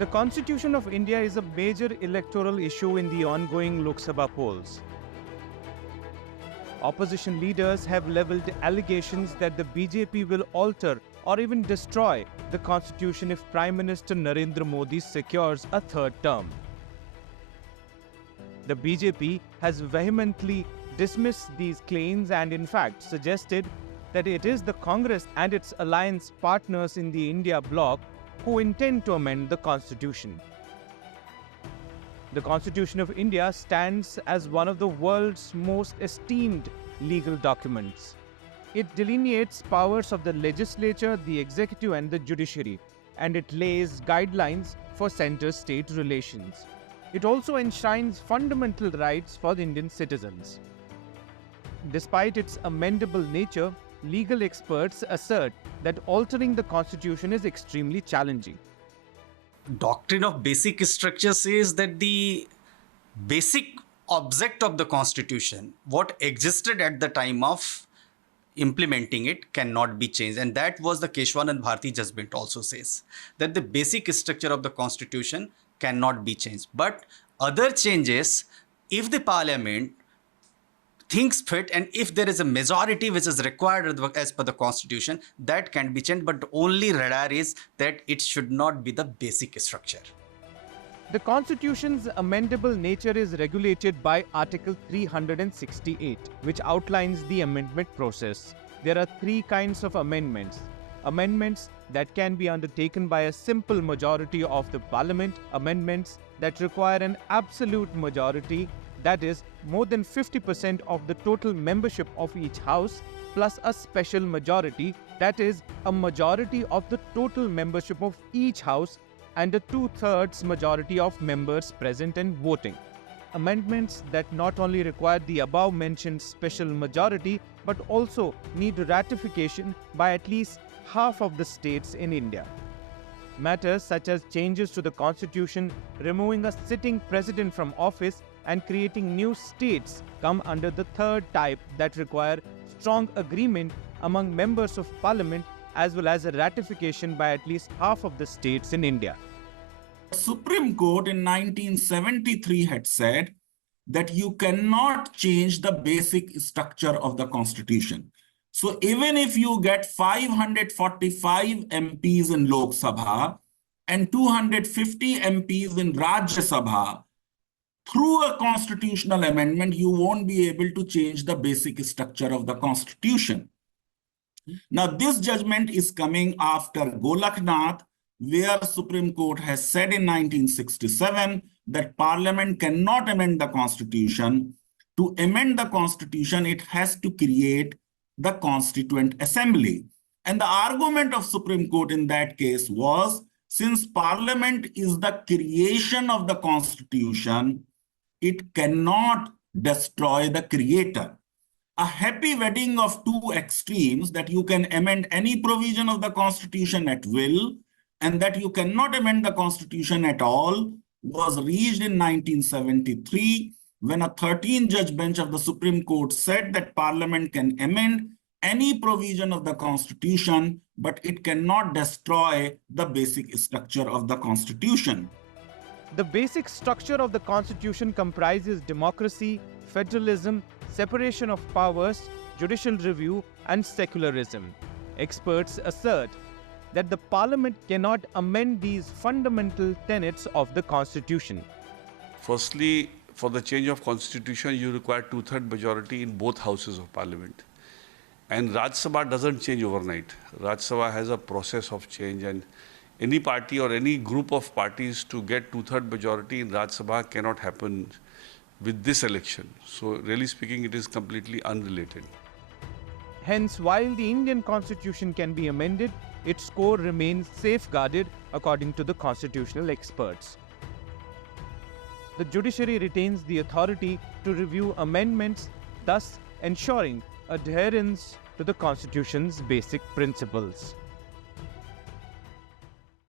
The Constitution of India is a major electoral issue in the ongoing Lok Sabha polls. Opposition leaders have levelled allegations that the BJP will alter or even destroy the Constitution if Prime Minister Narendra Modi secures a third term. The BJP has vehemently dismissed these claims and in fact suggested that it is the Congress and its alliance partners in the India Bloc who intend to amend the Constitution. The Constitution of India stands as one of the world's most esteemed legal documents. It delineates powers of the Legislature, the Executive and the Judiciary, and it lays guidelines for center-state relations. It also enshrines fundamental rights for the Indian citizens. Despite its amendable nature, legal experts assert that altering the Constitution is extremely challenging. Doctrine of basic structure says that the basic object of the Constitution, what existed at the time of implementing it, cannot be changed. And that was the Keshwanand Bharati judgment also says, that the basic structure of the Constitution cannot be changed. But other changes, if the Parliament thinks fit and if there is a majority which is required as per the Constitution, that can be changed. But only radar is that it should not be the basic structure. The Constitution's amendable nature is regulated by Article 368, which outlines the amendment process. There are three kinds of amendments. Amendments that can be undertaken by a simple majority of the Parliament, amendments that require an absolute majority, that is, more than 50% of the total membership of each house, plus a special majority, that is, a majority of the total membership of each house, and a 2/3 majority of members present and voting. Amendments that not only require the above-mentioned special majority, but also need ratification by at least half of the states in India. Matters such as changes to the Constitution, removing a sitting president from office, and creating new states come under the third type that require strong agreement among members of Parliament as well as a ratification by at least half of the states in India. The Supreme Court in 1973 had said that you cannot change the basic structure of the Constitution. So even if you get 545 MPs in Lok Sabha and 250 MPs in Rajya Sabha, through a constitutional amendment, you won't be able to change the basic structure of the Constitution. Now, this judgment is coming after Golaknath, where Supreme Court has said in 1967 that Parliament cannot amend the Constitution. To amend the Constitution, it has to create the Constituent Assembly. And the argument of Supreme Court in that case was, since Parliament is the creation of the Constitution, it cannot destroy the creator. A happy wedding of two extremes, that you can amend any provision of the Constitution at will and that you cannot amend the Constitution at all, was reached in 1973 when a 13-judge bench of the Supreme Court said that Parliament can amend any provision of the Constitution, but it cannot destroy the basic structure of the Constitution. The basic structure of the Constitution comprises democracy, federalism, separation of powers, judicial review, and secularism. Experts assert that the Parliament cannot amend these fundamental tenets of the Constitution. Firstly, for the change of Constitution, you require 2/3 majority in both houses of Parliament. And Rajya Sabha doesn't change overnight. Rajya Sabha has a process of change, and any party or any group of parties to get 2/3 majority in Rajya Sabha cannot happen with this election. So really speaking, it is completely unrelated. Hence, while the Indian Constitution can be amended, its core remains safeguarded according to the constitutional experts. The judiciary retains the authority to review amendments, thus ensuring adherence to the Constitution's basic principles.